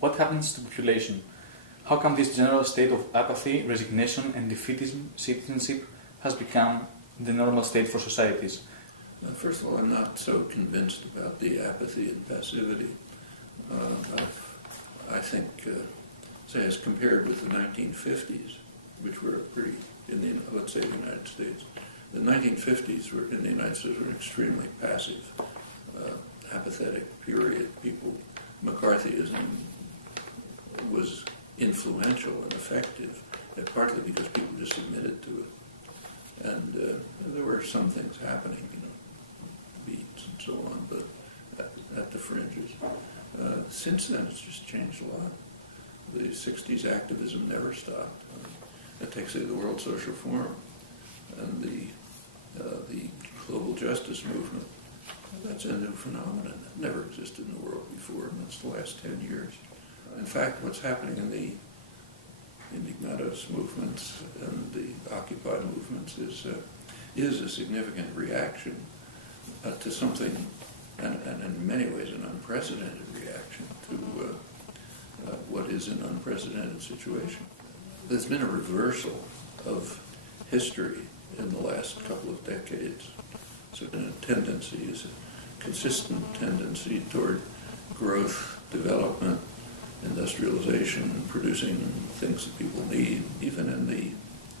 What happens to population? How come this general state of apathy, resignation and defeatism, citizenship, has become the normal state for societies? First of all, I'm not so convinced about the apathy and passivity. I think, say, as compared with the 1950s, which were pretty, let's say the United States, the 1950s were, in the United States, were an extremely passive, apathetic period. McCarthyism was influential and effective, partly because people just submitted to it. And there were some things happening, beats and so on, but at the fringes. Since then, it's just changed a lot. The 60s activism never stopped. Take, say, the World Social Forum and the global justice movement. That's a new phenomenon that never existed in the world before, and that's the last 10 years. In fact, what's happening in the Indignados movements and the Occupy movements is a significant reaction to something, and in many ways an unprecedented reaction to what is an unprecedented situation. There's been a reversal of history in the last couple of decades. So a tendency is a consistent tendency toward growth, development, industrialization, producing things that people need, even in the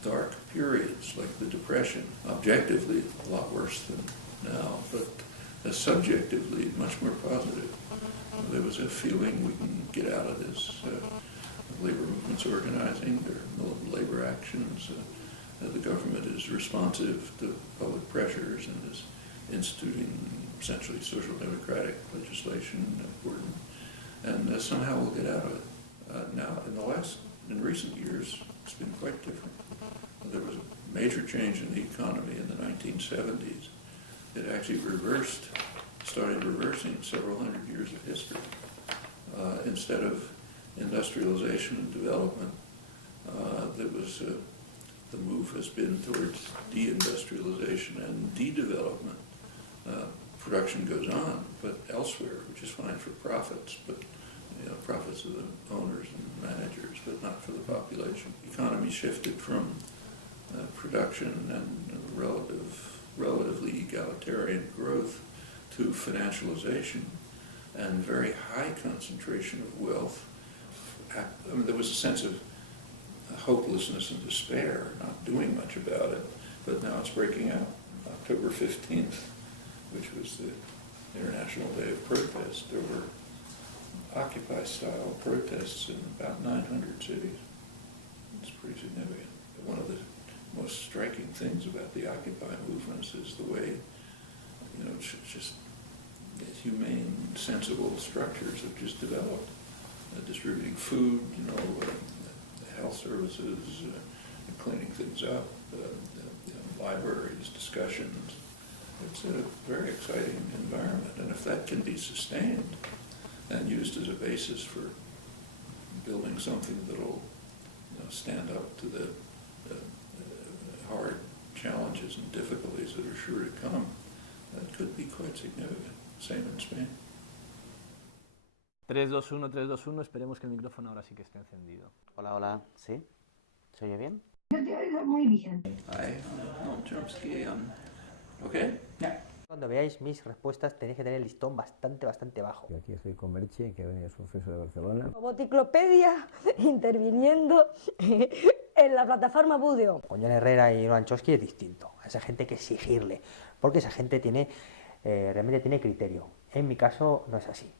dark periods like the Depression. Objectively, a lot worse than now, but subjectively, much more positive. There was a feeling we can get out of this. Labor movements organizing, there are labor actions. The government is responsive to public pressures and is instituting essentially social democratic legislation, important, and somehow we'll get out of it. Now, in recent years, it's been quite different. There was a major change in the economy in the 1970s. It actually started reversing several hundred years of history. Instead of industrialization and development, the move has been towards deindustrialization and de-development. Production goes on, but elsewhere, which is fine for profits, but profits of the owners and managers, but not for the population. The economy shifted from production and relatively egalitarian growth to financialization and very high concentration of wealth. There was a sense of hopelessness and despair, not doing much about it, but now it's breaking out. October 15th, which was the International Day of Protest, there were Occupy-style protests in about 900 cities. It's pretty significant. One of the most striking things about the Occupy movements is the way, just humane, sensible structures have just developed. Distributing food, health services, cleaning things up, libraries, discussions. It's a very exciting environment, and if that can be sustained and used as a basis for building something that'll stand up to the hard challenges and difficulties that are sure to come, that could be quite significant. Same in Spain. 3, 2, 1, 3, 2, 1, esperemos que el micrófono ahora sí que esté encendido. Hola, hola, ¿sí? ¿Se oye bien? Yo te oigo muy bien. Hi, Noam Chomsky. Okay? Yeah. Cuando veáis mis respuestas tenéis que tener el listón bastante bajo. Yo aquí estoy con Merche, que ha venido a su profesor de Barcelona. Boticlopedia interviniendo en la plataforma Budeo. Con John Herrera y NOAM CHOMSKY es distinto. A esa gente hay que exigirle, porque esa gente realmente tiene criterio. En mi caso no es así.